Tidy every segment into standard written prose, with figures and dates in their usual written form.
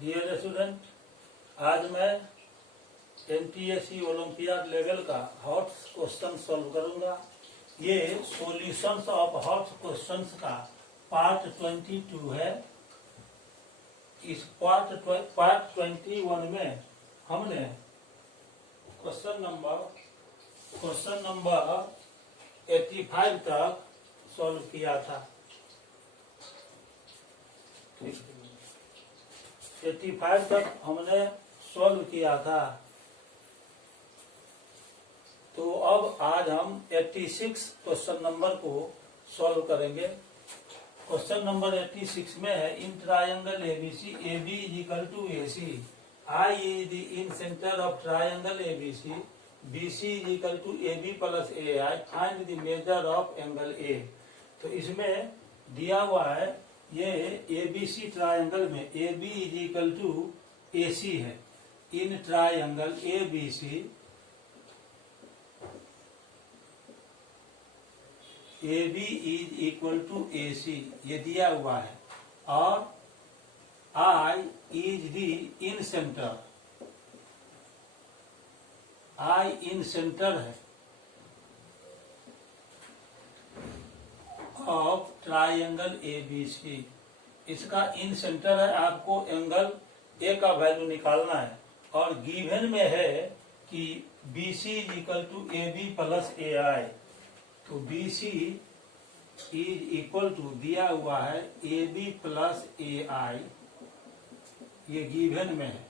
Dear student, आज मैं NTSC olympiad level का हॉट क्वेश्चन सॉल्व करूंगा। ये सॉल्यूशंस ऑफ हॉट क्वेश्चंस का पार्ट 22 है। इस पार्ट 21 में हमने क्वेश्चन नंबर 85 तक सॉल्व किया था। 85 तक हमने सॉल्व किया था। तो अब आज हम 86 क्वेश्चन नंबर को सॉल्व करेंगे। क्वेश्चन नंबर 86 में है, in triangle ABC AB is equal to AC, I is the incentre of triangle ABC, BC is equal to AB plus AI, find the measure of angle A। तो इसमें दिया हुआ है, ये ABC triangle में AB is equal to AC है। In triangle ABC AB is equal to AC ये दिया हुआ है, और I is the in centre, I in centre है ऑफ ट्रायंगल ABC। इसका इन सेंटर है, आपको एंगल A का वैल्यू निकालना है, और गिवन में है कि BC is equal to AB plus AI। तो BC इज इक्वल टू दिया हुआ है AB प्लस AI, ये गिवन में है,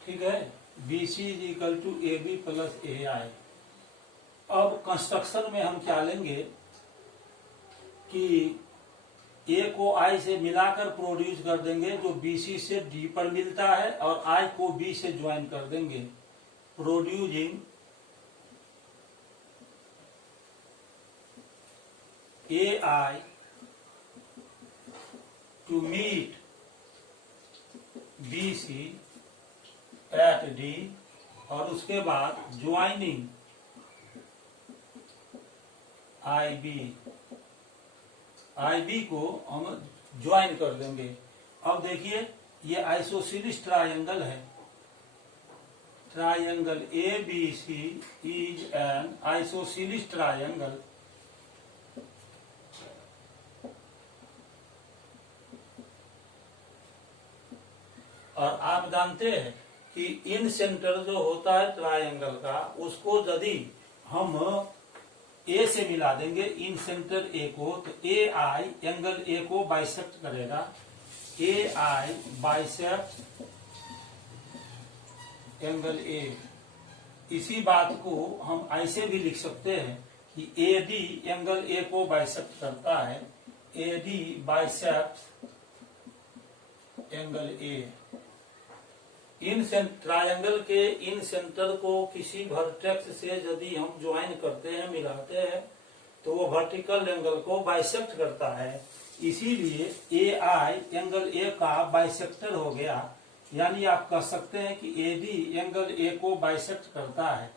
ठीक है। BC is equal to AB plus AI। अब कंस्ट्रक्शन में हम क्या लेंगे कि A को I से मिलाकर प्रोड्यूस कर देंगे, जो BC से D पर मिलता है, और I को B से ज्वाइन कर देंगे, producing AI to meet BC at D, और उसके बाद ज्वाइनिंग IB को हम ज्वाइन कर देंगे। अब देखिए, ये आइसोसेलेस ट्रायंगल है। Triangle ABC is an isosceles triangle. और आप जानते हैं कि इन सेंटर जो होता है ट्रायंगल का, उसको यदि हम A से मिला देंगे इन सेंटर A को, तो AI एंगल A को बाइसेक्ट करेगा। AI bisect angle A। इसी बात को हम ऐसे भी लिख सकते हैं कि AD एंगल A को बाइसेक्ट करता है। AD bisect angle A। In triangle के इन सेंटर को किसी वर्टेक्स से यदि हम ज्वाइन करते हैं, मिलाते हैं, तो वो वर्टिकल एंगल को बाइसेक्ट करता है। इसीलिए AI एंगल A का बाइसेक्टर हो गया। यानी आप कह सकते हैं कि AD एंगल A को बाइसेक्ट करता है।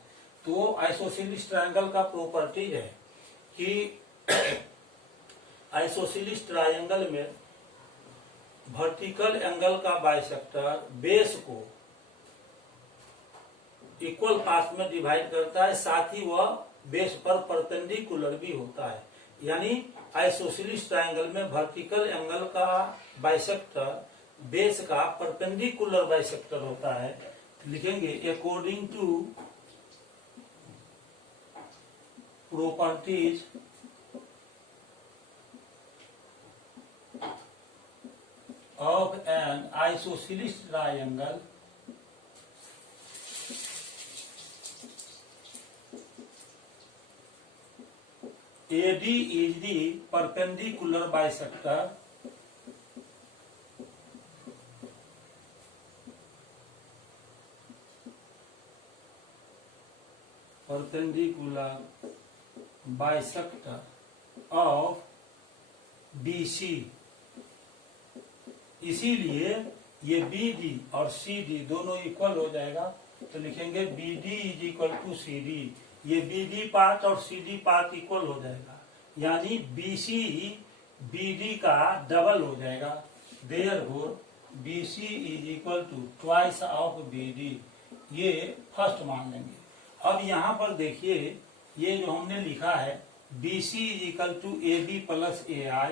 तो आइसोसेलेस ट्रायंगल का प्रॉपर्टी है कि आइसोसेलेस ट्रायंगल में वर्टिकल एंगल का बाइसेक्टर बेस को इक्वल पार्ट में डिवाइड करता है, साथ ही वह बेस पर परपेंडिकुलर भी होता है। यानी आइसोसेलेस ट्रायंगल में वर्टिकल एंगल का बाइसेक्टर बेस का परपेंडिकुलर बाइसेक्टर होता है। लिखेंगे according to properties of an isosceles triangle, AD is the perpendicular bisector of BC। इसीलिए ये BD और CD दोनों इक्वल हो जाएगा। तो लिखेंगे BD is equal to CD। ये BD पार्ट और CD पार्ट इक्वल हो जाएगा, यानी BC BD का डबल हो जाएगा। Therefore BC is equal to twice of BD, ये फर्स्ट मान लेंगे। अब यहाँ पर देखिए ये जो हमने लिखा है BC is equal to AB plus AI,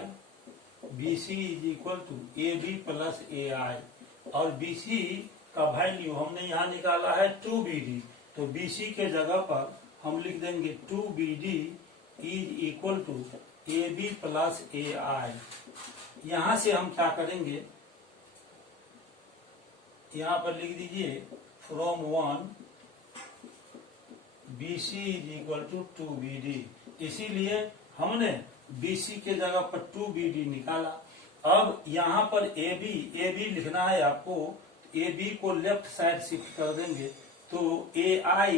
BC is equal to AB plus AI, और BC का वैल्यू हमने यहाँ निकाला है 2BD, तो BC के जगह पर हम लिख देंगे 2BD is equal to AB plus AI। यहाँ से हम क्या करेंगे, यहाँ पर लिख दीजिए from 1 BC is equal to 2BD, इसीलिए हमने BC के जगह पर 2BD निकाला। अब यहाँ पर AB लिखना है आपको, AB को लेफ्ट साइड शिफ्ट कर देंगे तो AI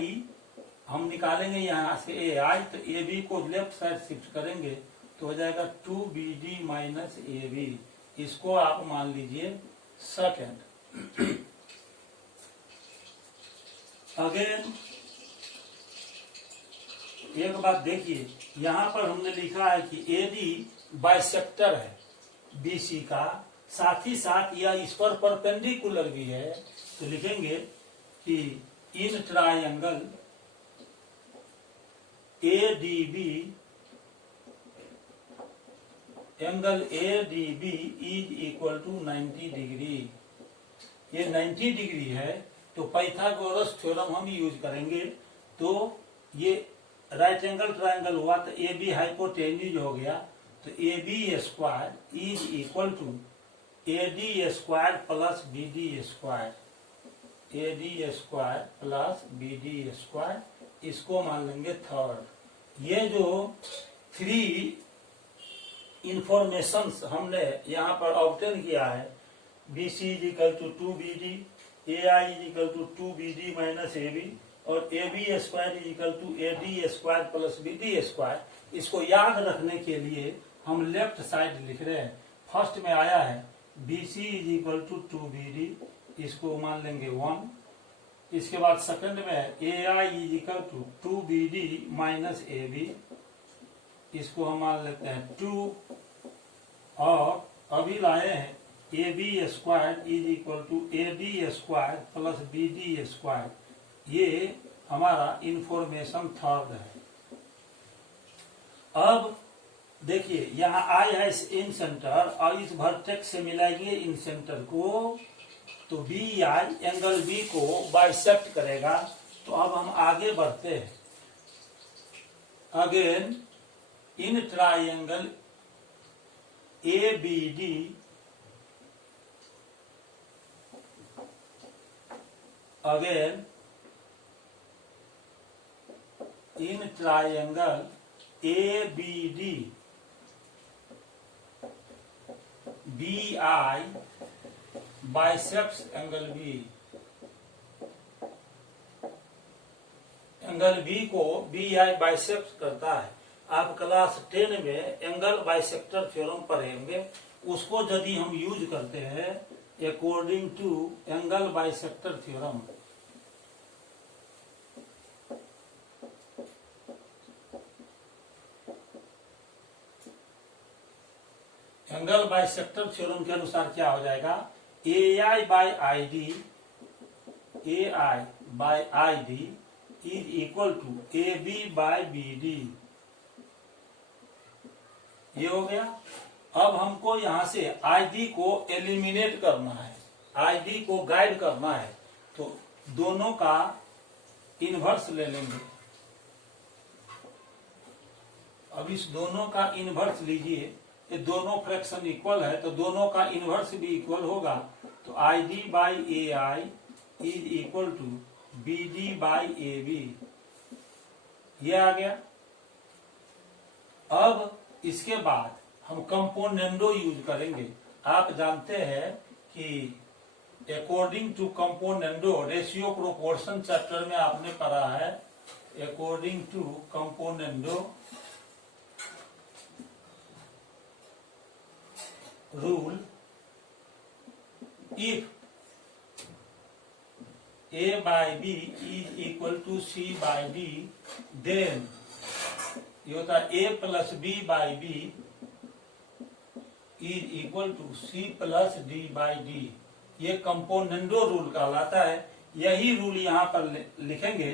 हम निकालेंगे यहाँ से AI, तो AB को लेफ्ट साइड शिफ्ट करेंगे तो हो जाएगा 2BD माइनस AB, इसको आप मान लीजिए सेकेंड। अगेन एक बात देखिए, यहाँ पर हमने लिखा है कि AD बाइसेक्टर है BC का, साथ ही साथ यह इस पर परपेंडिकुलर भी है, तो लिखेंगे कि in triangle ADB, angle ADB is equal to 90 degree, ये 90 डिग्री है, तो पाइथागोरस थ्योरम हम यूज करेंगे। तो ये राइट एंगल ट्रायंगल हुआ तो AB हाइपोटेन्यूज हो गया, तो AB square is equal to AD square plus BD square, AD square plus BD square, इसको मान लेंगे थर्ड। ये जो थ्री इंफॉर्मेशंस हमने यहाँ पर ऑब्टेन किया है, BC is equal to 2BD, AI is equal to 2BD minus AB, और AB square is equal to AD square plus BD square, इसको याद रखने के लिए हम लेफ्ट साइड लिख रहे हैं। फर्स्ट में आया है BC is equal to 2BD, इसको मान लेंगे 1। इसके बाद सेकंड में है AI is equal to 2BD minus AB, इसको हम मान लेते हैं 2, और अभी लाए हैं AB square is equal to AD square plus BD square, ये हमारा इंफॉर्मेशन थर्ड है। अब देखिए यहाँ आई है इन सेंटर, और इस वर्टेक्स से मिलाएंगे इन सेंटर को, तो BI एंगल B को बाइसेक्ट करेगा। तो अब हम आगे बढ़ते हैं। Again in triangle ABD again in triangle ABD BI biceps angle B, angle B को BI बाइसेप्स करता है। आप क्लास 10 में एंगल बाइसेक्टर थ्योरम पढ़ेंगे, उसको यदि हम यूज करते हैं according to angle bisector theorem. Angle bisector theorem के अनुसार क्या हो जाएगा, AI by ID is equal to AB by BD, ये हो गया। अब हमको यहाँ से ID को एलिमिनेट करना है, ID को गाइड करना है, तो दोनों का इनवर्स ले लेंगे। अब इस दोनों का इनवर्स लीजिए, ये दोनों फ्रैक्शन इक्वल है तो दोनों का इनवर्स भी इक्वल होगा, तो ID by AI is equal to BD by AB, ये आ गया। अब इसके बाद हम कंपोनेंडो यूज करेंगे। आप जानते हैं कि according to componendo ratio proportion chapter में आपने पढ़ा है, according to componendo rule, if A by B is equal to C by D, then ये होता है A plus B by B is equal to C plus D by D. ये componendo rule कहलाता है। यही रूल यहाँ पर लिखेंगे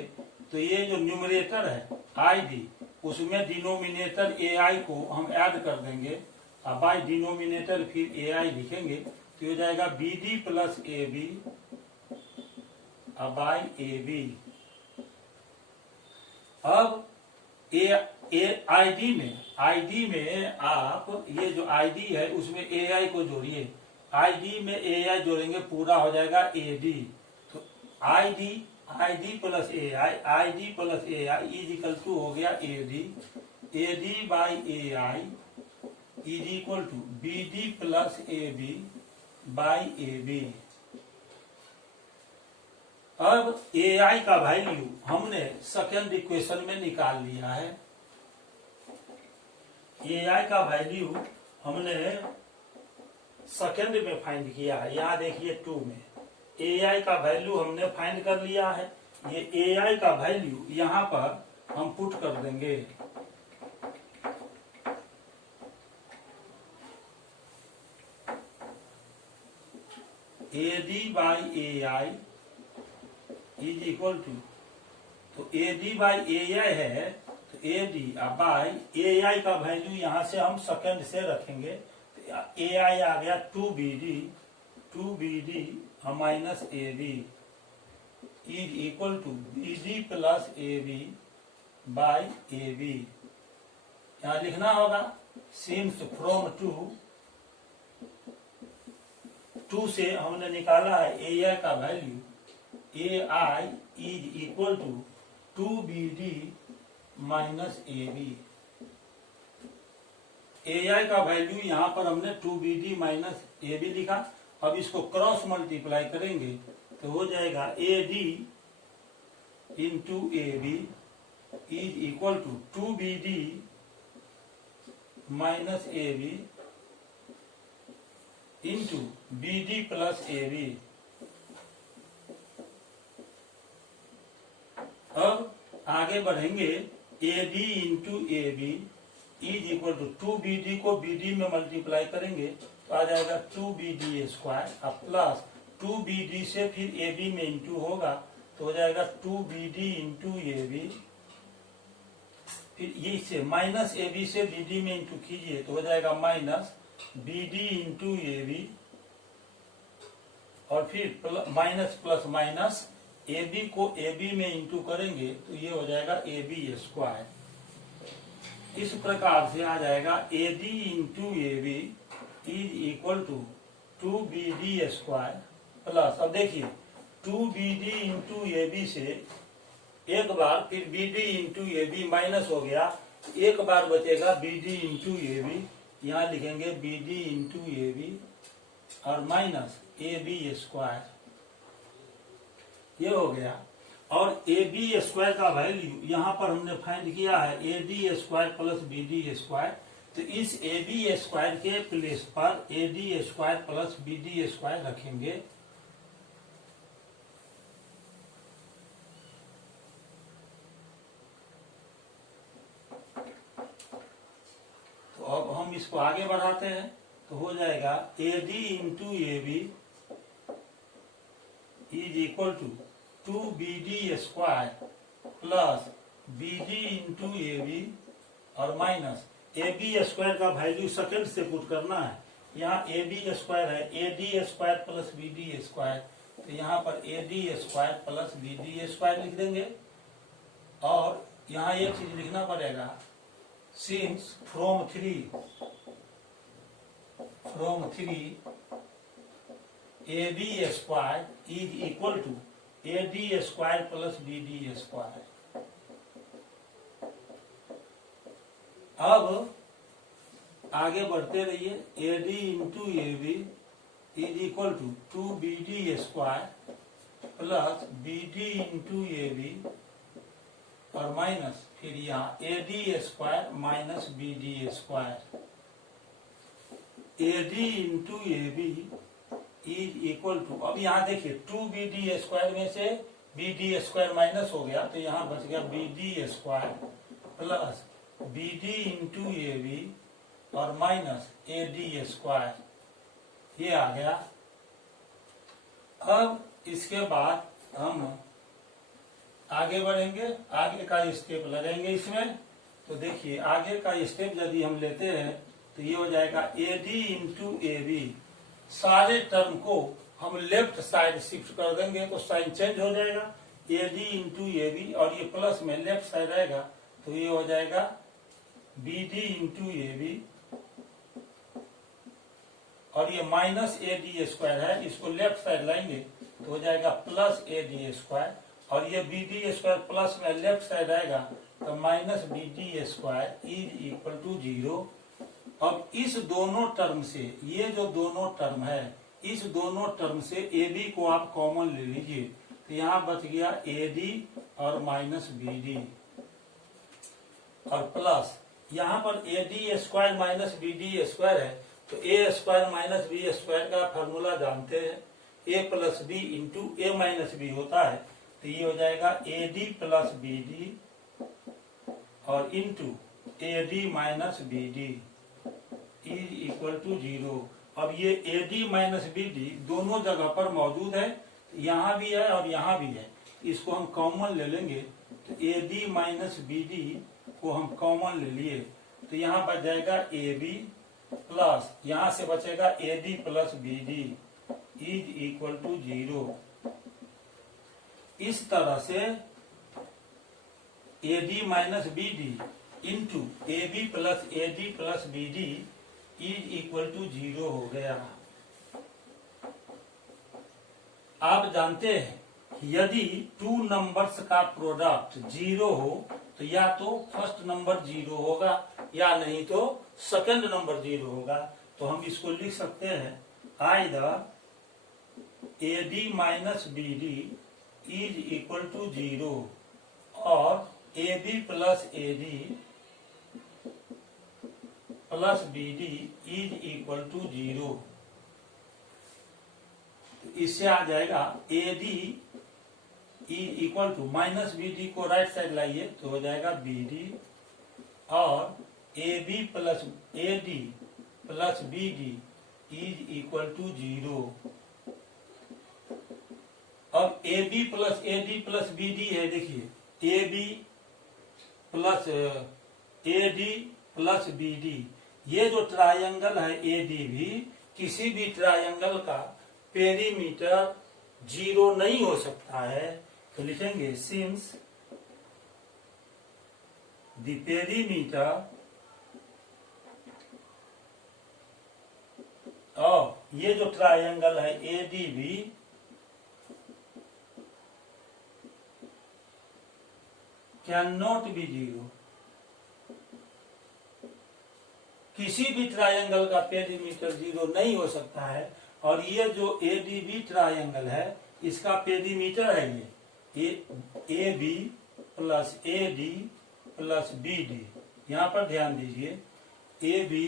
तो ये जो न्यूमरेटर है आई डी, उसमें डिनोमिनेटर ए आई को हम ऐड कर देंगे और बाई डिनोमिनेटर फिर ए आई लिखेंगे तो हो जाएगा B D plus A B by A B. अब आईडी में आप ये जो आईडी है उसमें ए आई को जोड़िए। आईडी में ए आई जोड़ेंगे पूरा हो जाएगा ए डी। तो ID plus A I is equal to हो गया A D by A I is equal to B D plus A B by A B. अब ए आई का वैल्यू हमने सेकेंड इक्वेशन में निकाल लिया है। ए आई का वैल्यू हमने सेकेंड में फाइंड किया है। यहाँ देखिए 2 में ए आई का वैल्यू हमने फाइंड कर लिया है। ये ए आई का वैल्यू यहाँ पर हम पुट कर देंगे। A D by A I is equal to, तो ए डी बाई ए आई है तो A D by A I का वैल्यू यहाँ से हम सेकेंड से रखेंगे तो ए आई आ गया 2BD minus A B is equal to B D plus A B by A B. यहाँ लिखना होगा सिंस फ्रॉम 2 से हमने निकाला है ए आई का value A I is equal to 2BD minus A B. A I का value यहाँ पर हमने 2BD माइनस ए बी लिखा। अब इसको क्रॉस मल्टीप्लाई करेंगे तो हो जाएगा A D into A B is equal to 2BD minus A B into B D plus A B. अब आगे बढ़ेंगे A D into A B is equal to 2BD को BD में मल्टीप्लाई करेंगे तो आ जाएगा 2BD स्क्वायर प्लस 2BD से फिर AB में इंटू होगा तो हो जाएगा 2BD इंटू ए बी। फिर ये से माइनस AB से BD में इंटू कीजिए तो हो जाएगा minus BD into A B और फिर माइनस प्लस माइनस AB को AB में इंटू करेंगे तो ये हो जाएगा AB स्क्वायर। इस प्रकार से आ जाएगा AD into A B is equal to 2BD square plus, अब देखिए 2BD इंटू ए बी से एक बार फिर BD into A B minus हो गया, एक बार बचेगा BD इंटू ए बी। यहाँ लिखेंगे BD इंटू ए बी और माइनस AB स्क्वायर, ये हो गया। और AB स्क्वायर का वैल्यू यहाँ पर हमने फाइंड किया है AD square plus BD square. तो इस AB स्क्वायर के प्लेस पर AD square plus BD square रखेंगे। तो अब हम इसको आगे बढ़ाते हैं तो हो जाएगा AD into A B is equal to 2BD square plus BD into A B और माइनस AB स्क्वायर का वैल्यू सेकंड से पुट करना है। यहाँ AB स्क्वायर है AD square plus BD square, तो यहाँ पर AD square plus BD square लिख देंगे। और यहाँ एक चीज लिखना पड़ेगा since from 3 AB square is equal to AD square plus BD square. अब आगे बढ़ते रहिए AD into A B is equal to 2BD square plus BD into A B और माइनस फिर यहाँ AD square minus BD square. AD into A B is equal to, अब यहाँ देखिए 2BD स्क्वायर में से BD स्क्वायर माइनस हो गया तो यहाँ बच गया BD square plus BD into A B और माइनस ए डी स्क्वायर, ये आ गया। अब इसके बाद हम आगे बढ़ेंगे, आगे का स्टेप लगेंगे इसमें। तो देखिए आगे का स्टेप यदि हम लेते हैं तो ये हो जाएगा A D into A B. सारे टर्म को हम लेफ्ट साइड शिफ्ट कर देंगे तो साइन चेंज हो जाएगा, A D into A B, और ये प्लस में लेफ्ट साइड आएगा तो ये हो जाएगा B D into A B, और ये माइनस ए डी स्क्वायर है, इसको लेफ्ट साइड लाएंगे तो हो जाएगा प्लस ए डी स्क्वायर, और ये बी डी स्क्वायर प्लस में लेफ्ट साइड आएगा तो minus B D square is equal to 0। अब इस दोनों टर्म से, ये जो दोनों टर्म है, इस दोनों टर्म से ए बी को आप कॉमन ले लीजिए तो यहाँ बच गया ए डी और माइनस बी डी, और प्लस यहाँ पर A D square minus B D square है तो A square minus B square का फॉर्मूला जानते हैं, A plus B into A minus B होता है। तो ये हो जाएगा A D plus B D और into A D minus B D is equal to 0। अब ये A D minus B D दोनों जगह पर मौजूद है, यहाँ भी है और यहाँ भी है, इसको हम कॉमन ले लेंगे तो A D minus B D को हम कॉमन ले लिए तो यहाँ बच जाएगा ए बी प्लस, यहाँ से बचेगा A D plus B D is equal to 0। इस तरह से A D minus B D into A B plus A D plus B D is equal to 0 हो गया। आप जानते हैं यदि टू नंबर्स का प्रोडक्ट 0 हो तो या तो फर्स्ट नंबर 0 होगा या नहीं तो सेकंड नंबर 0 होगा। तो हम इसको लिख सकते हैं either A D minus B D is equal to 0 और A B plus A D plus B D is equal to 0। इससे आ जाएगा A D is equal to minus B D को राइट साइड लाइए तो हो जाएगा बी डी और A B plus A D plus B D is equal to 0। अब A B plus A D plus B D है, देखिए A B plus A D plus B D, ये जो ट्रायंगल है ए डी भी, किसी भी ट्रायंगल का पेरीमीटर 0 नहीं हो सकता है। तो लिखेंगे सिंस द पेरीमीटर ऑफ, ये जो ट्रायंगल है A D B can not be 0, किसी भी ट्रायंगल का पेरीमीटर 0 नहीं हो सकता है। और ये जो ए डी बी ट्रायंगल है इसका पेरीमीटर है ये A B plus A D plus B D, यहाँ पर ध्यान दीजिए A B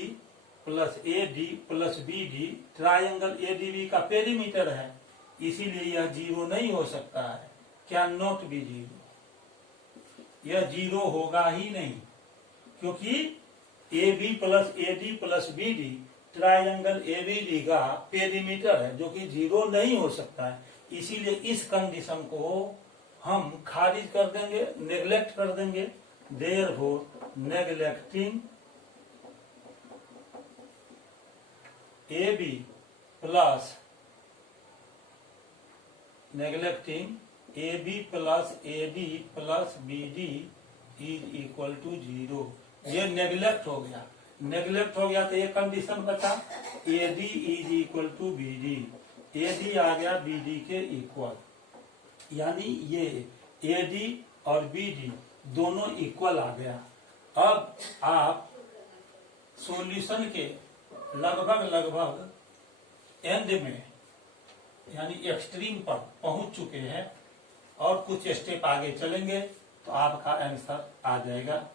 plus A D plus B D triangle A D B का पेरीमीटर है, इसीलिए यह 0 नहीं हो सकता है, कैन नॉट बी 0, यह 0 होगा ही नहीं, क्योंकि A B plus A D plus B D triangle A B D का पेरीमीटर है जो कि 0 नहीं हो सकता है। इसीलिए इस कंडीशन को हम खारिज कर देंगे, नेग्लेक्ट कर देंगे। Therefore neglecting A B plus A D plus B D is equal to 0। ये नेग्लेक्ट हो गया, नेग्लेक्ट हो गया तो ये कंडीशन बचा A D is equal to B D, A D आ गया बी डी के इक्वल, यानी ये ए डी और बी डी दोनों इक्वल आ गया। अब आप सॉल्यूशन के लगभग एंड में यानी एक्सट्रीम पर पहुंच चुके हैं और कुछ स्टेप आगे चलेंगे तो आपका आंसर आ जाएगा।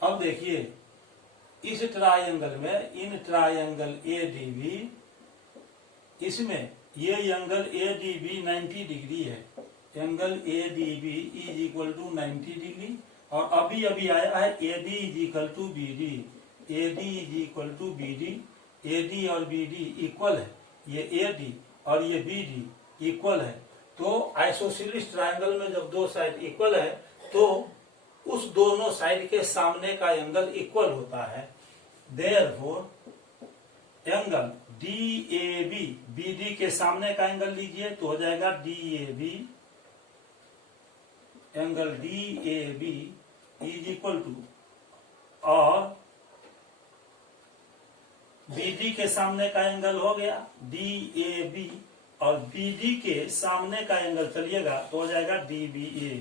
अब देखिए इस ट्रायंगल में, in triangle A D B, इसमें ये angle A D B 90 degree है, angle A D B is equal to 90 degree, और अभी अभी आया है A D is equal to B D, AD is equal to BD, AD और BD equal है, ये AD और ये BD इक्वल है। तो आइसोसेलेस ट्रायंगल में जब दो साइड इक्वल है तो उस दोनों साइड के सामने का एंगल इक्वल होता है। देयरफॉर एंगल DAB, BD के सामने का एंगल लीजिए तो हो जाएगा DAB, angle DAB is equal to, और BD के सामने का एंगल हो गया DAB, और BD के सामने का एंगल चलिएगा तो हो जाएगा DBA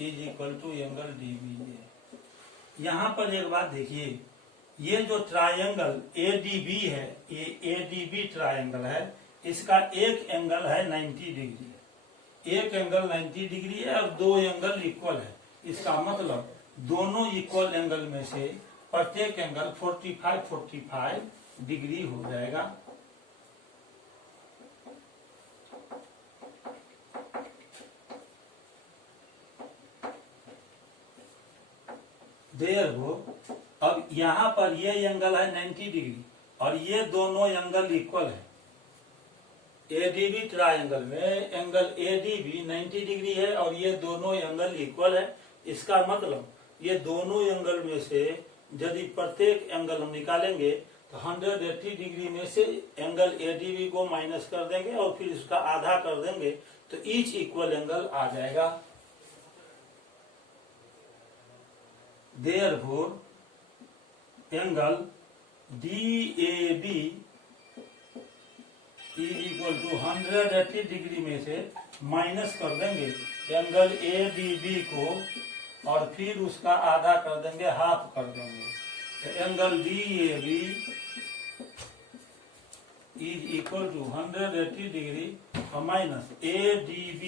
is equal to angle DBA। यहां पर एक बात देखिए, ये जो ट्रायंगल ADB है, ये ADB ट्रायंगल है, इसका एक एंगल है 90 डिग्री, एक एंगल 90 डिग्री है और दो एंगल इक्वल है। इसका मतलब दोनों इक्वल एंगल में से प्रत्येक एंगल 45 डिग्री हो जाएगा। देयरफॉर अब यहां पर ये एंगल है 90 डिग्री और ये दोनों एंगल इक्वल है। ADB ट्रायंगल में एंगल ADB 90 डिग्री है और ये दोनों एंगल इक्वल है। इसका मतलब ये दोनों एंगल में से यदि प्रत्येक एंगल हम निकालेंगे तो 180 डिग्री में से एंगल ADB को माइनस कर देंगे और फिर इसका आधा कर देंगे तो ईच इक्वल एंगल आ जाएगा। Therefore angle DAB is equal to 180 degree में से माइनस कर देंगे एंगल ADB को और फिर उसका आधा कर देंगे, हाफ कर देंगे, तो angle DAB is equal to 180 degree और माइनस ADB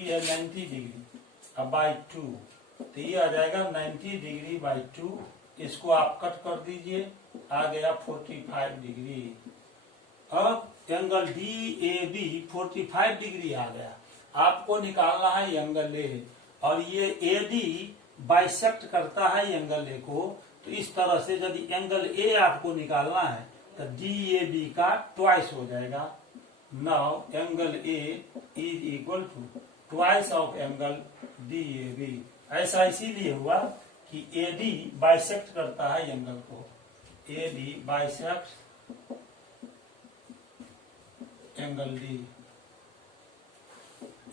है 90 डिग्री अब बाई 2, तो ये आ जाएगा 90 डिग्री बाई 2। इसको आप कट कर दीजिए, आ गया 45 डिग्री। अब एंगल DAB 45 डिग्री आ गया। आपको निकालना है एंगल A और ये AD बाइसेक्ट करता है एंगल A को, तो इस तरह से यदि एंगल A आपको निकालना है तो DAB का ट्वाइस हो जाएगा। Now angle A is equal to twice of angle DAB। ऐसा इसीलिए हुआ कि AD बाइसेक्ट करता है एंगल को, AD बाइसेक्ट एंगल D,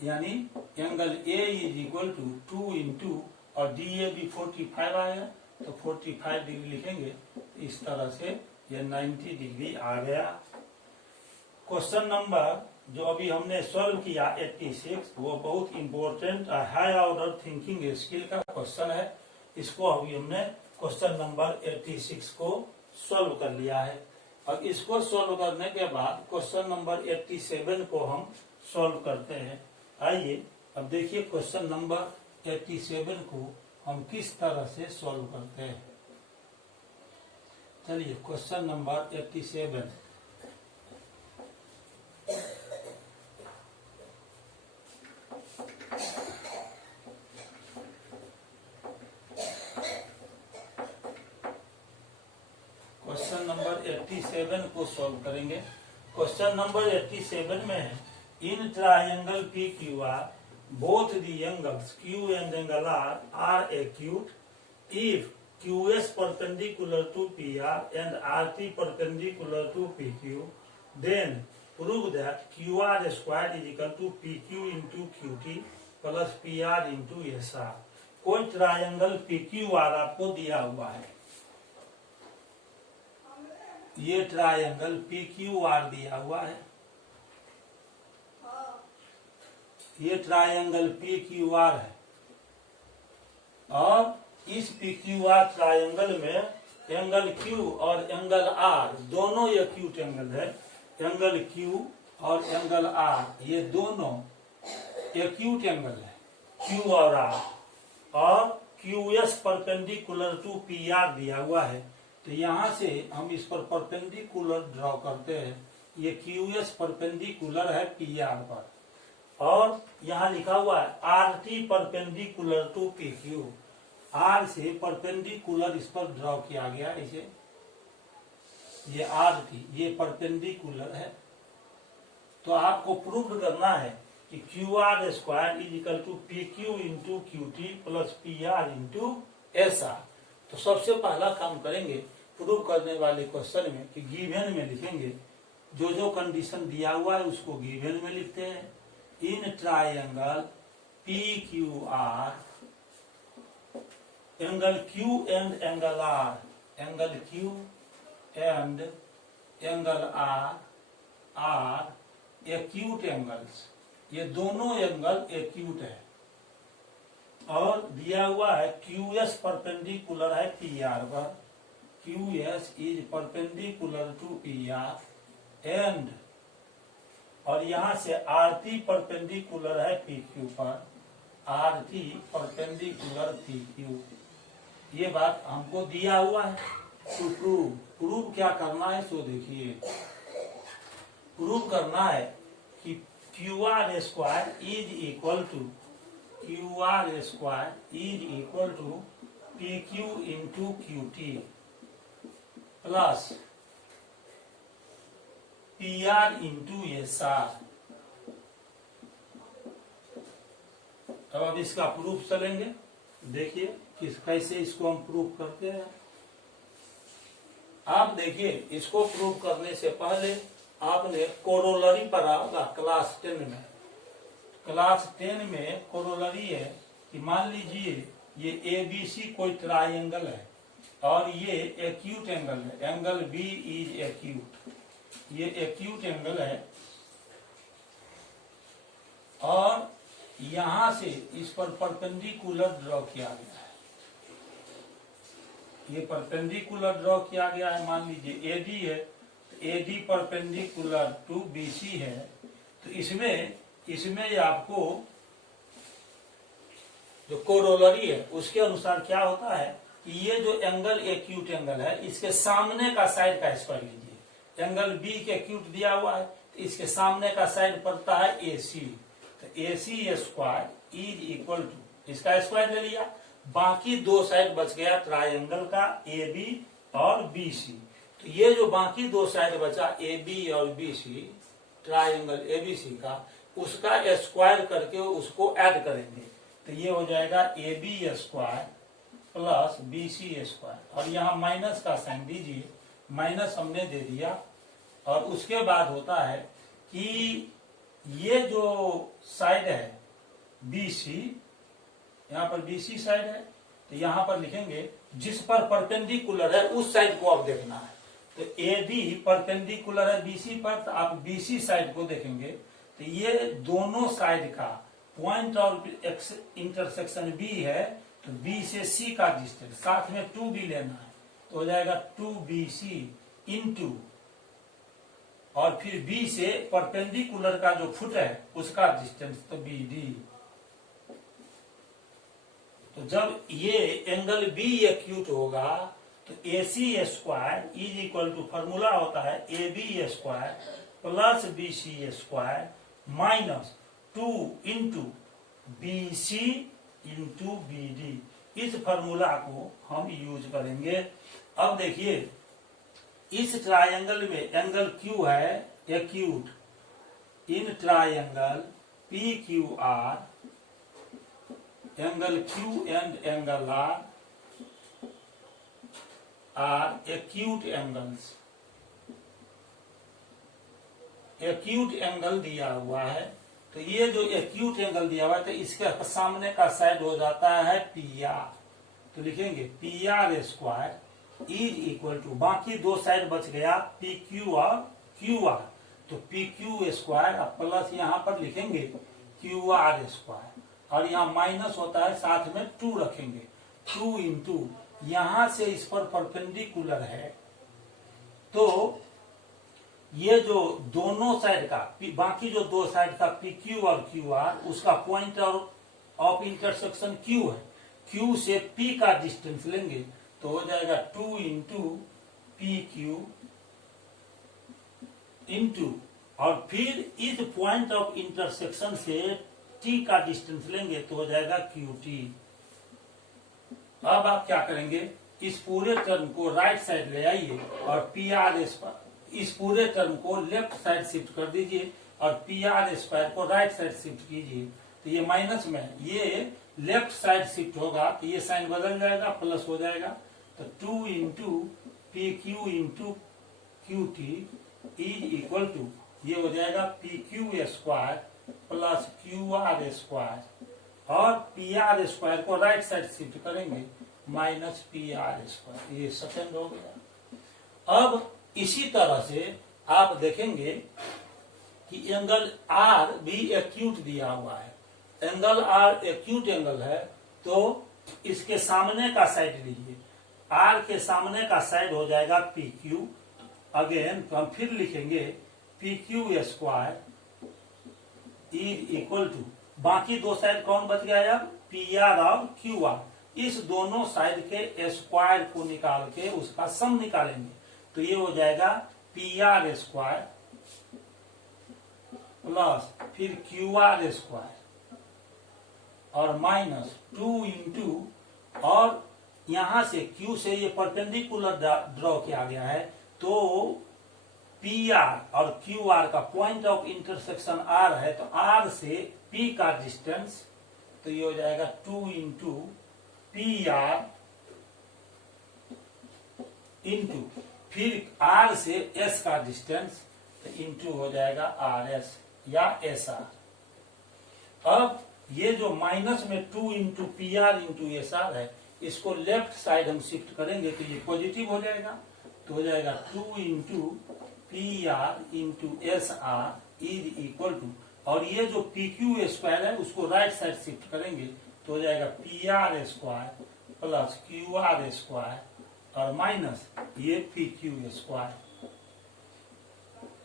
यानी angle A is equal to 2 into और DAB 45 आया तो 45 डिग्री लिखेंगे। इस तरह से ये 90 डिग्री आ गया। क्वेश्चन नंबर जो अभी हमने सॉल्व किया 86, वो बहुत important high order thinking skill का क्वेश्चन है। इसको अभी हमने क्वेश्चन नंबर 86 को सॉल्व कर लिया है और इसको सॉल्व करने के बाद क्वेश्चन नंबर 87 को हम सॉल्व करते हैं। आइए अब देखिए क्वेश्चन नंबर 87 को हम किस तरह से सॉल्व करते हैं। चलिए क्वेश्चन नंबर 87, क्वेश्चन नंबर 87 को सॉल्व करेंगे। क्वेश्चन नंबर 87 में है in triangle PQR both the angles Q and angle R are acute if QS perpendicular to PR and RT perpendicular to PQ, then prove that QR square is equal to PQ into QT plus PR into SR। कोई triangle PQR आपको दिया हुआ है, ये triangle PQR दिया हुआ है, ये ट्रायंगल PQR है और इस PQR ट्रायंगल में एंगल Q और एंगल R दोनों एक्यूट एंगल है। एंगल Q और एंगल R ये दोनों एक्यूट एंगल है, Q और R, और QS परपेंडिकुलर टू PR दिया हुआ है। तो यहाँ से हम इस पर परपेंडिकुलर ड्रॉ करते हैं। ये QS परपेंडिकुलर है PR पर और यहाँ लिखा हुआ है RT perpendicular to PQ। R से परपेंडिकुलर इस पर ड्रॉ किया गया इसे, ये आर टी ये परपेंडिकुलर है। तो आपको प्रूव करना है कि Q R square is equal to P Q into Q T plus P R into S R. तो सबसे पहला काम करेंगे प्रूव करने वाले क्वेश्चन में कि गिवन में लिखेंगे, जो जो कंडीशन दिया हुआ है उसको गिवन में लिखते हैं। In triangle P Q R angle Q and angle R, angle Q and angle R are acute angles, ये दोनों एंगल एक्यूट है। और दिया हुआ है क्यू एस परपेंडिकुलर है पी आर पर, Q S is perpendicular to P R and, और यहां से आर टी परपेंडिकुलर है पी क्यू पर, R T perpendicular P Q. ये बात हमको दिया हुआ है। टू प्रूव क्या करना है सो देखिए, प्रूव करना है कि Q R square is equal to P Q into Q T plus P R into S R. अब इसका प्रूफ चलेंगे, देखिए कैसे इसको हम प्रूफ करते हैं। आप देखिए, इसको प्रूव करने से पहले आपने कोरोलरी पढ़ा होगा क्लास 10 में। क्लास 10 में कोरोलरी है कि मान लीजिए ये एबीसी कोई ट्राइंगल है और ये एक्यूट एंगल है, एंगल बी इज एक्यूट, ये एक्यूट एंगल है और यहां से इस पर परपेंडिकुलर ड्रॉ किया गया है, ये परपेंडिकुलर ड्रॉ किया गया है। मान लीजिए एडी है, तो एडी परपेंडिकुलर टू बीसी है। तो इसमें आपको जो कोरोलरी है उसके अनुसार क्या होता है कि ये जो एंगल एक्यूट एंगल है इसके सामने का साइड का स्क्वायर लीजिए। एंगल बी के एक्यूट दिया हुआ है तो इसके सामने का साइड पड़ता है एसी, तो AC square is equal to, इसका स्क्वायर ले लिया, बाकी दो साइड बच गया ट्राइंगल का ए बी और बी सी। तो ये जो बाकी दो साइड बचा ए बी और बी सी, ट्राइंगल एबीसी का, उसका स्क्वायर करके उसको ऐड करेंगे तो ये हो जाएगा A B square plus B C square. और यहाँ माइनस का साइन दीजिए, माइनस हमने दे दिया। और उसके बाद होता है कि ये जो साइड है बी सी, यहाँ पर बी सी साइड है तो यहाँ पर लिखेंगे जिस पर परपेंडिकुलर है उस साइड को आप देखना है। तो ए बी परपेंडिकुलर है बीसी पर, तो आप बीसी साइड को देखेंगे तो ये दोनों साइड का पॉइंट ऑफ इंटरसेक्शन बी है, तो बी से सी का डिस्टेंस साथ में 2b लेना है, तो हो जाएगा 2bc इंटू, और फिर बी से परपेंडिकुलर का जो फुट है उसका डिस्टेंस तो bd। तो जब ये एंगल बी एक्यूट होगा तो A C square is equal to, formula होता है A B square plus B C square minus 2 into B C into B D. इस फॉर्मूला को हम यूज करेंगे। अब देखिए इस ट्रायंगल में एंगल क्यू है acute, in triangle P Q R angle Q and angle R acute angles, acute angle दिया हुआ है। तो ये जो एक्यूट एंगल दिया हुआ है तो इसके सामने का साइड हो जाता है पी आर, तो लिखेंगे P R square is equal to, बाकी दो साइड बच गया पी क्यू और क्यू आर, तो पी क्यू स्क्वायर प्लस यहाँ पर लिखेंगे क्यू आर स्क्वायर, और यहाँ माइनस होता है साथ में 2 रखेंगे, 2 इंटू यहां से इस पर परपेंडिकुलर है तो ये जो दोनों साइड का बाकी जो दो साइड का पी क्यू और क्यू आर, उसका पॉइंट ऑफ इंटरसेक्शन क्यू है, क्यू से पी का डिस्टेंस लेंगे तो हो जाएगा 2 इंटू पी क्यू इंटू, और फिर इस पॉइंट ऑफ इंटरसेक्शन से टी का डिस्टेंस लेंगे तो हो जाएगा क्यू टी। अब आप क्या करेंगे, इस पूरे टर्म को राइट साइड ले आइए और पी आर इस पूरे टर्म को लेफ्ट साइड शिफ्ट कर दीजिए और पी आर स्क्वायर को राइट साइड शिफ्ट कीजिए। तो ये माइनस में ये लेफ्ट साइड शिफ्ट होगा तो ये साइन बदल जाएगा, प्लस हो जाएगा। तो 2 into P Q into Q T is equal to ये हो जाएगा P Q square plus Q R square और पी आर स्क्वायर को राइट साइड शिफ्ट करेंगे माइनस पी आर स्क्वायर, ये सेकंड हो गया। अब इसी तरह से आप देखेंगे कि एंगल आर भी एक्यूट दिया हुआ है। एंगल आर एक्यूट एंगल है तो इसके सामने का साइड लीजिए, आर के सामने का साइड हो जाएगा पी क्यू। अगेन तो हम फिर लिखेंगे P Q square is equal to, बाकी दो साइड कौन बच गया अब, पी आर और क्यू आर। इस दोनों साइड के स्क्वायर को निकाल के उसका सम निकालेंगे तो ये हो जाएगा पी आर स्क्वायर प्लस फिर क्यू आर स्क्वायर और माइनस 2 इंटू, और यहां से Q से ये परपेंडिकुलर ड्रॉ किया गया है तो पी आर और क्यू आर का पॉइंट ऑफ इंटरसेक्शन R है तो R से P का डिस्टेंस, तो ये हो जाएगा 2 इंटू पी आर इंटू फिर R से S का डिस्टेंस तो इंटू हो जाएगा RS या SR। अब ये जो माइनस में 2 into P R into SR है इसको लेफ्ट साइड हम शिफ्ट करेंगे तो ये पॉजिटिव हो जाएगा, तो हो जाएगा 2 into P R into SR is equal to, और ये जो पी क्यू स्क्वायर है उसको राइट साइड शिफ्ट करेंगे तो हो जाएगा P R square plus Q R square और माइनस ये पी क्यू स्क्वायर।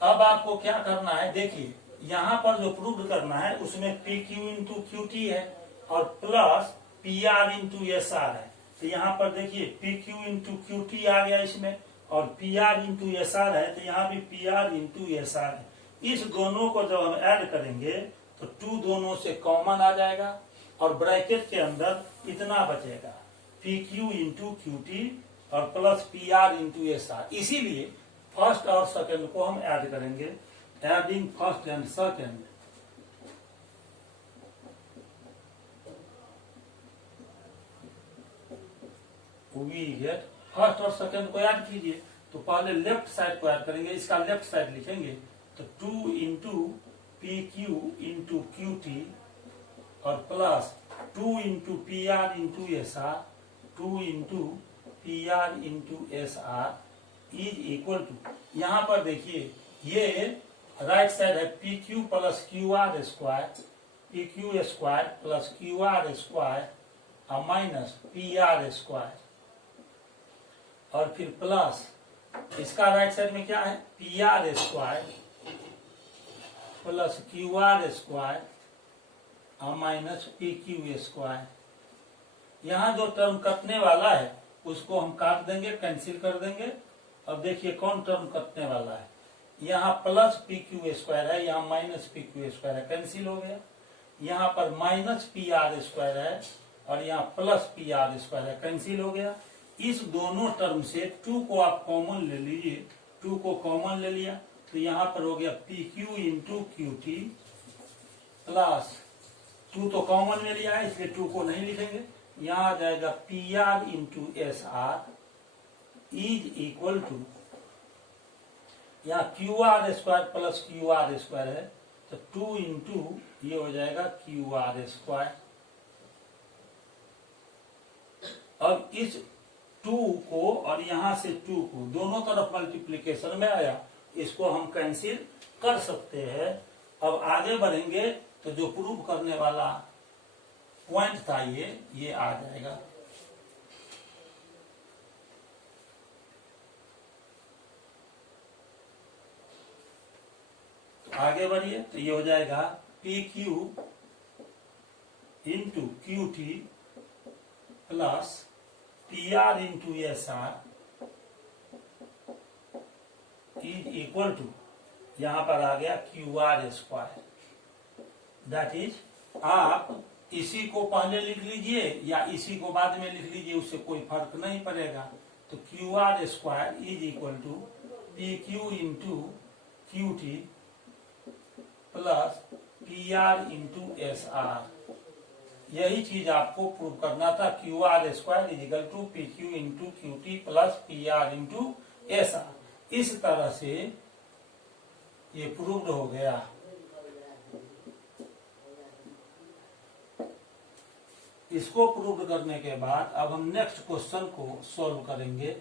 अब आपको क्या करना है, देखिए यहाँ पर जो प्रूव करना है उसमें P Q into Q T है और plus P R into S R है। तो यहाँ पर देखिए P Q into Q T आ गया इसमें और P R into S R है तो यहाँ भी P R into S R है। इस दोनों को जब हम ऐड करेंगे तो 2 दोनों से कॉमन आ जाएगा और ब्रैकेट के अंदर इतना बचेगा P Q into Q T और plus P R into S R. इसीलिए फर्स्ट और सेकंड को हम ऐड करेंगे, adding first and second. We get first और सेकंड को ऐड कीजिए तो पहले लेफ्ट साइड को ऐड करेंगे, इसका लेफ्ट साइड लिखेंगे तो 2 into P Q into Q T और plus 2 into P R into S R, 2 into P R into S R is equal to, यहाँ पर देखिए ये राइट साइड है P Q plus Q R square, P Q square plus Q R square और minus P R square और फिर plus इसका right side में क्या है P R square plus Q R square और माइनस पी क्यू स्क्वायर। यहाँ जो टर्म कटने वाला है उसको हम काट देंगे, कैंसिल कर देंगे। अब देखिए कौन टर्म कटने वाला है, यहाँ प्लस पी क्यू स्क्वायर है, यहाँ माइनस पी क्यू स्क्वायर है, कैंसिल हो गया। यहाँ पर माइनस पी आर स्क्वायर है और यहाँ प्लस पी आर स्क्वायर है, कैंसिल हो गया। इस दोनों टर्म से 2 को आप कॉमन ले लीजिए, 2 को कॉमन ले लिया तो यहाँ पर हो गया P Q into Q T plus 2 तो कॉमन ले लिया है इसलिए 2 को नहीं लिखेंगे, यहाँ आ जाएगा P R into S R is equal to, यहाँ Q R square plus Q R square है तो 2 इंटू ये हो जाएगा क्यू आर स्क्वायर। अब इस 2 को और यहां से 2 को दोनों तरफ मल्टीप्लीकेशन में आया, इसको हम कैंसिल कर सकते हैं। अब आगे बढ़ेंगे तो जो प्रूव करने वाला पॉइंट था ये आ जाएगा। तो आगे बढ़िए तो ये हो जाएगा P Q into Q T plus P R into S R is equal to, यहां पर आ गया Q R square. That is आप इसी को पहले लिख लीजिए या इसी को बाद में लिख लीजिए, उससे कोई फर्क नहीं पड़ेगा। तो Q R square is equal to P Q into Q T plus P R into S R. यही चीज आपको प्रूव करना था। Q R square is equal to P Q into Q T plus P R into S R. इस तरह से ये proved हो गया। इसको प्रूव करने के बाद अब हम नेक्स्ट क्वेश्चन को सॉल्व करेंगे।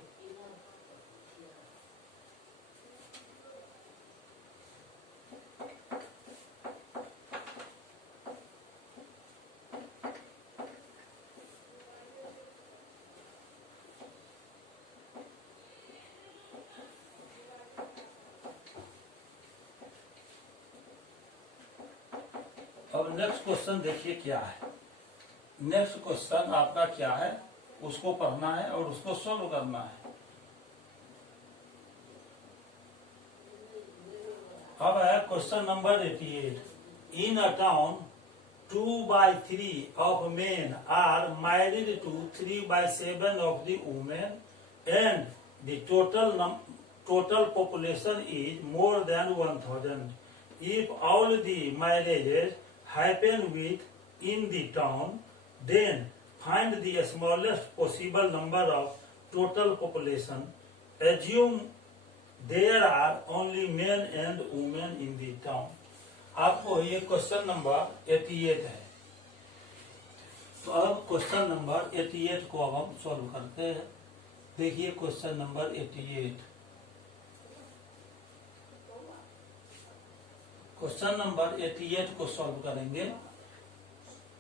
अब नेक्स्ट क्वेश्चन देखिए क्या है। नेक्स्ट क्वेश्चन आपका क्या है, उसको पढ़ना है और उसको सॉल्व करना है। अब है question number 88। In a town 2/3 of men are married to 3/7 of the women and the total population is more than 1000. If all the marriages happen within the town, then find the smallest possible number of total population. Assume there are only men and women in the town. आपको ये question number 88 है। तो अब question number 88 को अब हम solve करते हैं। देखिए क्वेश्चन नंबर 88। क्वेश्चन नंबर 88 को सॉल्व करेंगे।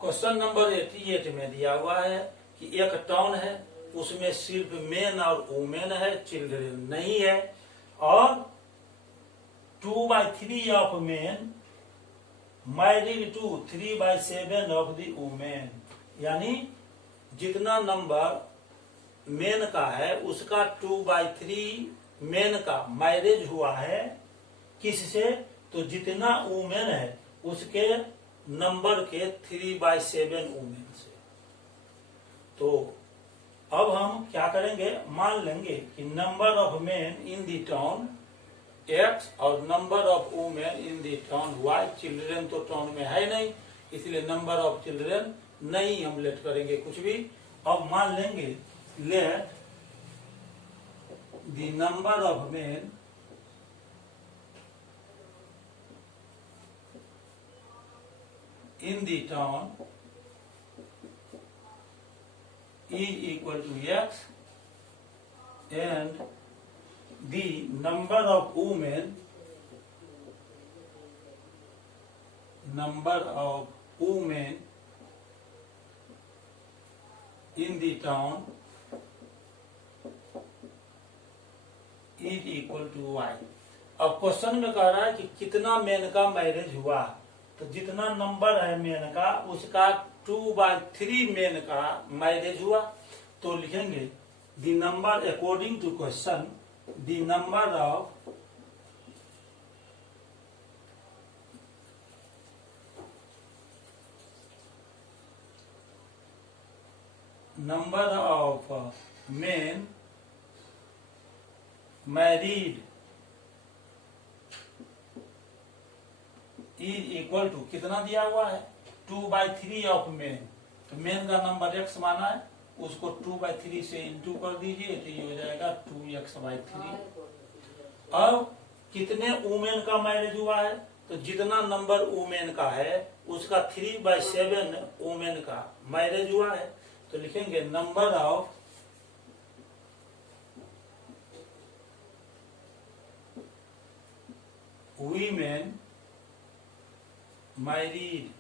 क्वेश्चन नंबर 88 में दिया हुआ है कि एक टाउन है, उसमें सिर्फ मेन और वुमेन है, चिल्ड्रन नहीं है, और 2/3 of men married to 3/7 of the women. यानी जितना नंबर मेन का है उसका 2/3 मेन का मैरिज हुआ है। किससे? तो जितना वुमेन है उसके नंबर के 3/7 वुमेन से। तो अब हम क्या करेंगे, मान लेंगे कि number of main in the town X और number of women in the town Y। Children तो टाउन में है नहीं, इसलिए नंबर ऑफ चिल्ड्रन नहीं हम लेट करेंगे कुछ भी। अब मान लेंगे let the number of main in the town is equal to X and the number of women in the town is equal to Y। अब क्वेश्चन में कह रहा है कि कितना मेन का मैरिज हुआ। तो जितना नंबर है मेन का उसका 2/3 मेन का मैरिज हुआ। तो लिखेंगे the number according to question, the number of men married is equal to, कितना दिया हुआ है 2/3 ऑफ मेन। तो मेन का नंबर x माना है, उसको 2/3 से इंटू कर दीजिए तो ये हो जाएगा 2x/3। अब कितने वुमेन का मैरिज हुआ है? तो जितना नंबर वुमेन का है उसका 3/7 वुमेन का मैरिज हुआ है। तो लिखेंगे number of women married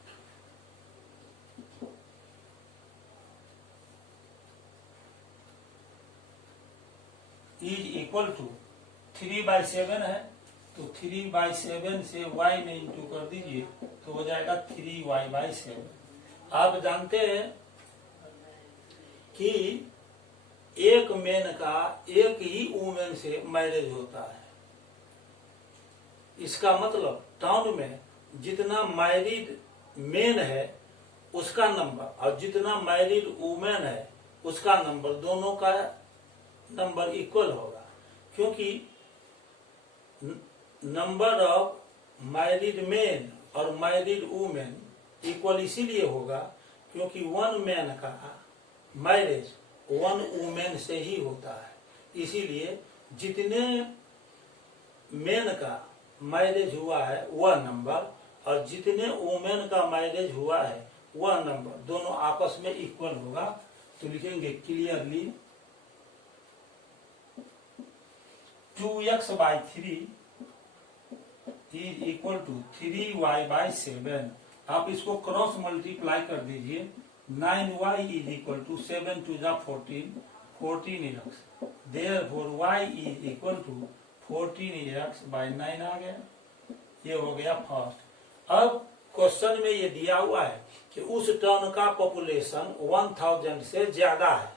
is equal to 3/7 है। तो 3/7 से y में इंटू कर दीजिए तो हो जाएगा 3y/7। आप जानते हैं कि एक मेन का एक ही वुमेन से मैरिज होता है। इसका मतलब टाउन में जितना मैरिड मेन है उसका नंबर और जितना मैरिड वुमेन है उसका नंबर, दोनों का नंबर इक्वल होगा, क्योंकि नंबर ऑफ मैरिड मेन और मैरिड वुमेन इक्वल इसीलिए होगा क्योंकि वन मैन का मैरिज वन वुमेन से ही होता है। इसीलिए जितने मेन का मैरिज हुआ है वह नंबर और जितने वुमेन का मैरिज हुआ है वह नंबर दोनों आपस में इक्वल होगा। तो लिखेंगे clearly 2x/3 is equal to 3y/7। आप इसको क्रॉस मल्टीप्लाई कर दीजिए। 9y is equal to 7 2 14 14x, therefore y is equal to 14x/9 आ गया। ये हो गया फर्स्ट। अब क्वेश्चन में ये दिया हुआ है कि उस टाउन का पॉपुलेशन 1000 से ज्यादा है,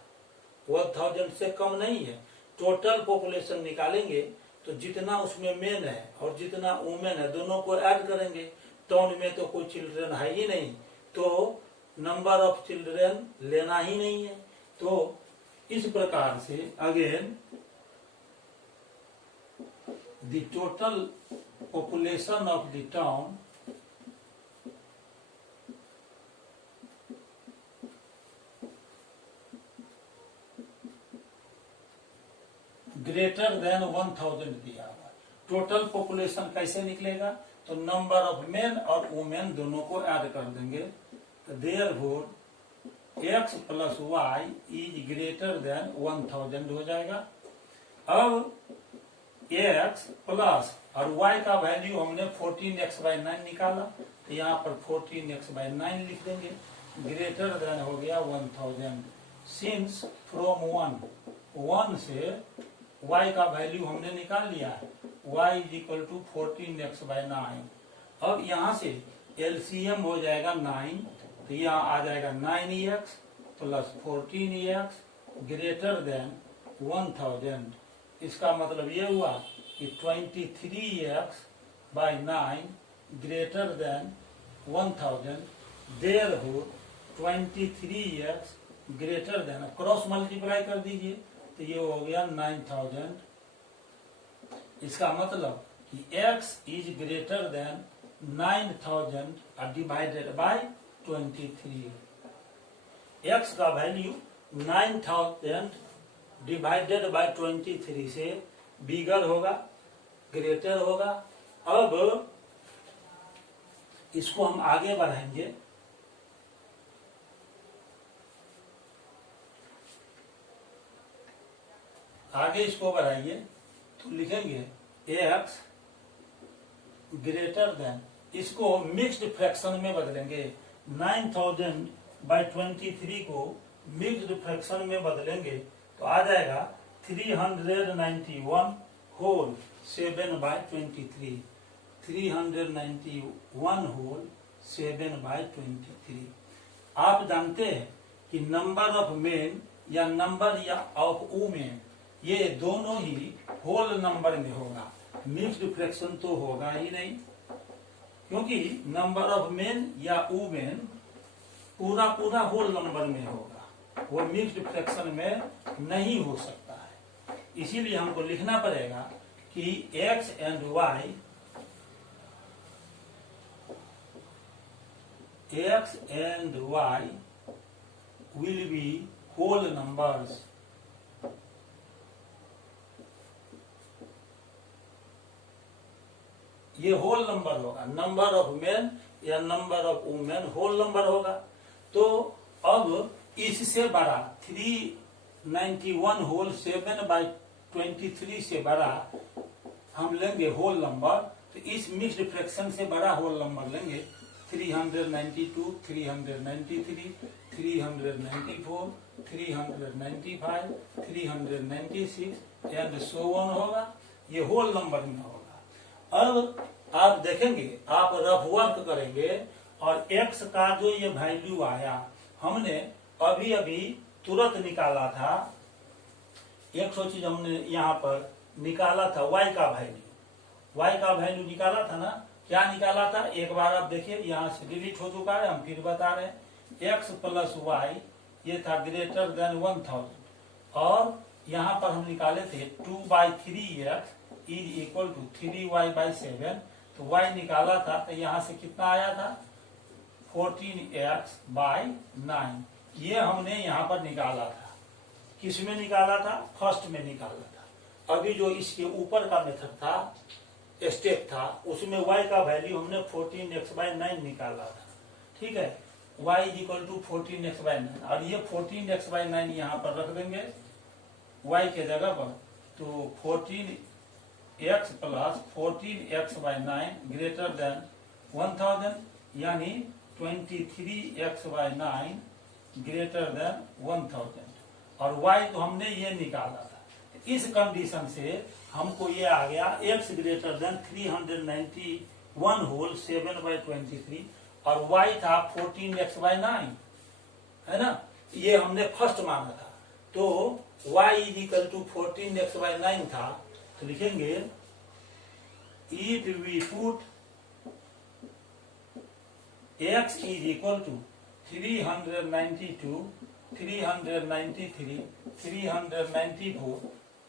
1000 से कम नहीं है। टोटल पॉपुलेशन निकालेंगे तो जितना उसमें मेन है और जितना वुमेन है दोनों को ऐड करेंगे। टाउन में तो कोई चिल्ड्रन है ही नहीं, तो नंबर ऑफ चिल्ड्रन लेना ही नहीं है। तो इस प्रकार से again the total population of the town greater than 1000 दिया हुआ। टोटल पॉपुलेशन कैसे निकलेगा? तो नंबर ऑफ मेन और वुमेन दोनों को ऐड कर देंगे। Therefore x plus Y is greater than 1000 हो जाएगा। अब x प्लस और y का वैल्यू हमने 14x/9 निकाला, तो यहाँ पर 14x/9 लिख देंगे। ग्रेटर देन हो गया 1000। सिंस फ्रॉम 1 से y का वैल्यू हमने निकाल लिया है, y is equal to 14x/9। अब यहाँ से एलसीएम हो जाएगा 9, तो यहाँ आ जाएगा 9x plus 14x greater than 1000। इसका मतलब ये हुआ कि 23x/9 greater than 1000। Therefore 23x greater than, cross multiply कर दीजिए तो ये हो गया 9000। इसका मतलब कि x is greater then 9000 divided by 23। x का वैल्यू 9000 डिवाइडेड बाय 23 से बिगर होगा, ग्रेटर होगा। अब इसको हम आगे बढ़ाएंगे। आगे इसको बढ़ाइए तो लिखेंगे x ग्रेटर देन, इसको मिक्स्ड फ्रैक्शन में बदलेंगे। 9000/23 को मिक्स्ड फ्रैक्शन में बदलेंगे तो आ जाएगा 391 होल 7/23। 391 होल 7/23। आप जानते हैं कि नंबर ऑफ मेन या नंबर या ऑफ वुमेन ये दोनों ही होल नंबर में होगा, मिक्स्ड फ्रैक्शन तो होगा ही नहीं, क्योंकि नंबर ऑफ मेन या वुमेन पूरा पूरा होल नंबर में होगा, वो मिक्स्ड फ्रैक्शन में नहीं हो सकता है। इसीलिए हमको लिखना पड़ेगा कि x and y will be whole numbers। ये होल नंबर होगा, नंबर ऑफ मेन या number of women whole number होगा। तो अब इससे बड़ा 391 होल 7/23 से बड़ा हम लेंगे होल नंबर, तो इस मिक्स्ड फ्रैक्शन से बड़ा होल नंबर लेंगे। 392, 393, 394, 395, 396 एंड सो ऑन होगा। ये होल नंबर में होगा। अब आप देखेंगे, आप रफ वर्क करेंगे और x का जो ये वैल्यू आया हमने अभी अभी तुरंत निकाला था। एक सौ चीज हमने यहाँ पर निकाला था y का वैल्यू निकाला था ना। क्या निकाला था? एक बार आप देखिए, यहाँ से डिलीट हो चुका है, हम फिर बता रहे हैं। x प्लस वाई ये था ग्रेटर देन 1000 और यहाँ पर हम निकाले थे 2/3x is equal to 3y/7 तो y निकाला था तो यहाँ से कितना आया था 14x/9 ये हमने यहाँ पर निकाला था। किस में निकाला था? फर्स्ट में निकाला था। अभी जो इसके ऊपर का मेथड था स्टेप था उसमें y का वैल्यू हमने 14x/9 निकाला था। ठीक है, y is equal to 14x/9 और ये 14x/9 यहाँ पर रख देंगे y के जगह पर तो 14x plus 14x/9 greater than 1000 यानी 23x/9 ग्रेटर देन 1000 और y तो हमने ये निकाला था। इस कंडीशन से हमको ये आ गया x ग्रेटर देन 391 होल 7/23 और y था 14x/9 है ना, ये हमने फर्स्ट माना था। तो y is equal to 14x/9 था तो लिखेंगे if we put x is equal to 392 393 394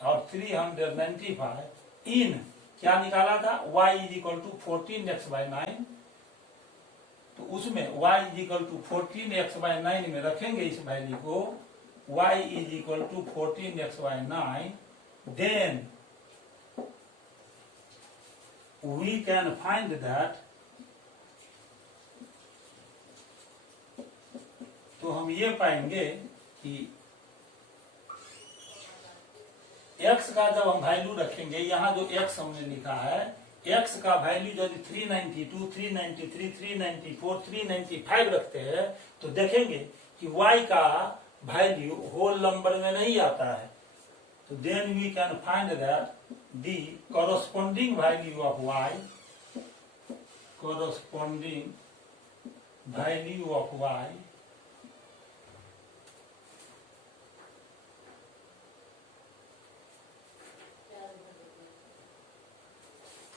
और 395 इन क्या निकाला था y is equal to 14x/9 तो उसमें y is equal to 14x/9 में रखेंगे इस वैल्यू को y is equal to 14x/9 then we can find that तो हम ये पाएंगे कि x का जब हम वैल्यू रखेंगे यहाँ जो x हमने लिखा है x का वैल्यू यदि 392 393 394 395 रखते हैं तो देखेंगे कि y का वैल्यू होल नंबर में नहीं आता है तो then we can find that the corresponding value of y corresponding value of y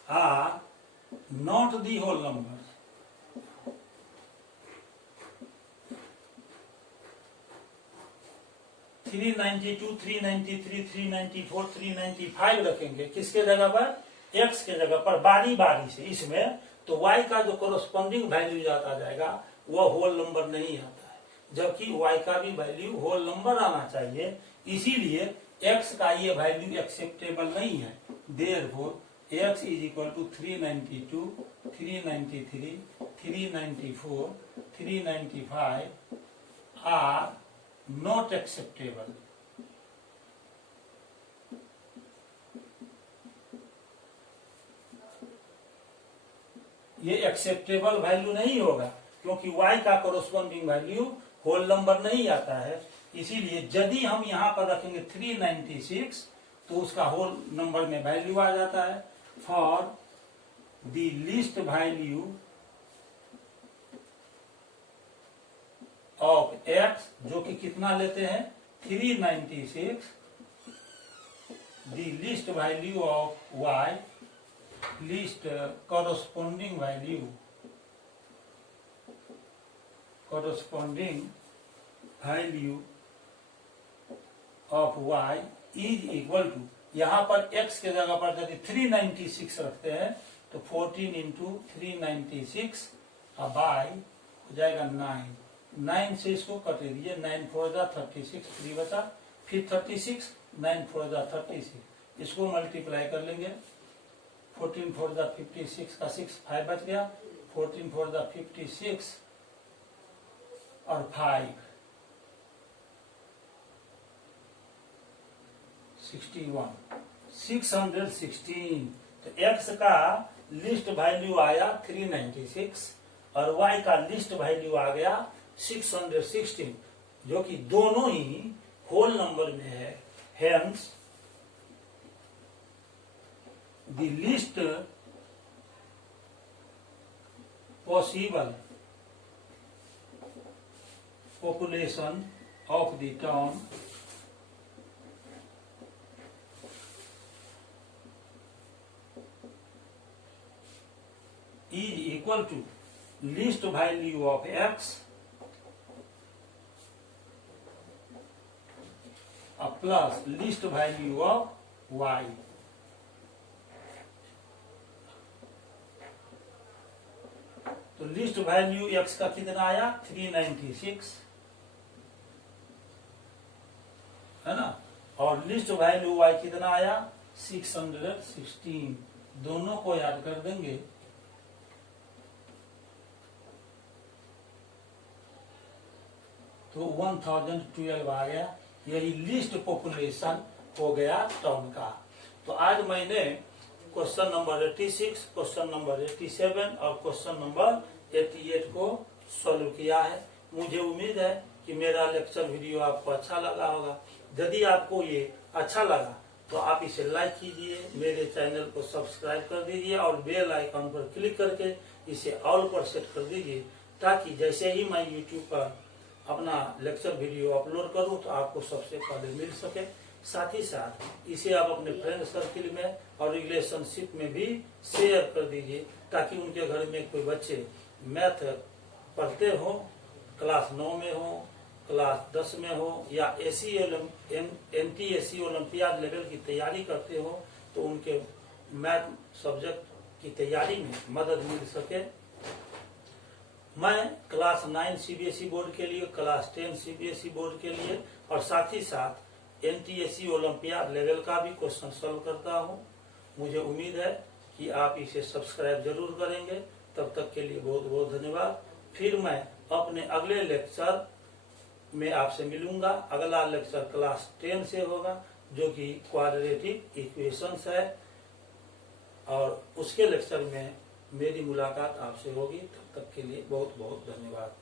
are not the whole numbers. Three 392, 393, 394, 395 रखेंगे किसके जगह पर? x के जगह पर बारी बारी से इसमें तो y का जो कोरोस्पोंडिंग वैल्यू आता जाएगा वह होल नंबर नहीं आता है, जबकि y का भी वैल्यू होल नंबर आना चाहिए। इसीलिए x का ये वैल्यू एक्सेप्टेबल नहीं है। Therefore x is equal to 392, 393, 394, 395 are not acceptable. ये एक्सेप्टेबल वैल्यू नहीं होगा क्योंकि y का कोरोस्पोंडिंग वैल्यू होल नंबर नहीं आता है। इसीलिए यदि हम यहाँ पर रखेंगे 396 तो उसका होल नंबर में वैल्यू आ जाता है। For the least value of x जो कि कितना लेते हैं 396 the least value of y least corresponding value of y is equal to यहाँ पर x के जगह पर यदि 396 रखते हैं तो 14 इंटू 396 बाय हो जाएगा 9 से इसको कट दीजिए 9 4 जा 36 3 बचा फिर 36 9 4 जा 36 इसको मल्टीप्लाई कर लेंगे 14 4 जा 56 का 6 5 बच गया 14 4 जा 56 और 5 61 616 तो x का लिस्ट वैल्यू आया 396 और y का लिस्ट वैल्यू आ गया 616 जो कि दोनों ही होल नंबर में है। Hence the list possible population of the town is equal to least value of x plus least value of y। तो लिस्ट वैल्यू x का कितना आया 396, है ना, और लिस्ट वैल्यू y कितना आया 616। दोनों को याद कर देंगे तो 1012 आ गया। यही लिस्ट पॉपुलेशन हो गया टाउन का। तो आज मैंने क्वेश्चन नंबर 86, क्वेश्चन नंबर 87 और क्वेश्चन नंबर 88 को सॉल्व किया है। मुझे उम्मीद है कि मेरा लेक्चर वीडियो आपको अच्छा लगा होगा। यदि आपको ये अच्छा लगा तो आप इसे लाइक कीजिए, मेरे चैनल को सब्सक्राइब कर दीजिए और बेल आइकन पर क्लिक करके इसे ऑल पर सेट कर दीजिए, ताकि जैसे ही मैं यूट्यूब पर अपना लेक्चर वीडियो अपलोड करूं तो आपको सबसे पहले मिल सके। साथ ही साथ इसे आप अपने फ्रेंड सर्किल में और रिलेशनशिप में भी शेयर कर दीजिए, ताकि उनके घर में कोई बच्चे मैथ पढ़ते हो, क्लास 9 में हो, क्लास 10 में हो, या NTSC ओलंपियाड लेवल की तैयारी करते हो, तो उनके मैथ सब्जेक्ट की तैयारी में मदद मिल सके। मैं क्लास 9 CBSE बोर्ड के लिए, क्लास 10 CBSE बोर्ड के लिए और साथ ही साथ NTSC ओलंपियाड लेवल का भी क्वेश्चन सॉल्व करता हूं। मुझे उम्मीद है कि आप इसे सब्सक्राइब जरूर करेंगे। तब तक के लिए बहुत बहुत धन्यवाद। फिर मैं अपने अगले लेक्चर में आपसे मिलूंगा। अगला लेक्चर क्लास 10 से होगा, जो कि क्वाड्रेटिक इक्वेशंस है, और उसके लेक्चर में मेरी मुलाकात आपसे होगी। तब तक के लिए बहुत बहुत धन्यवाद।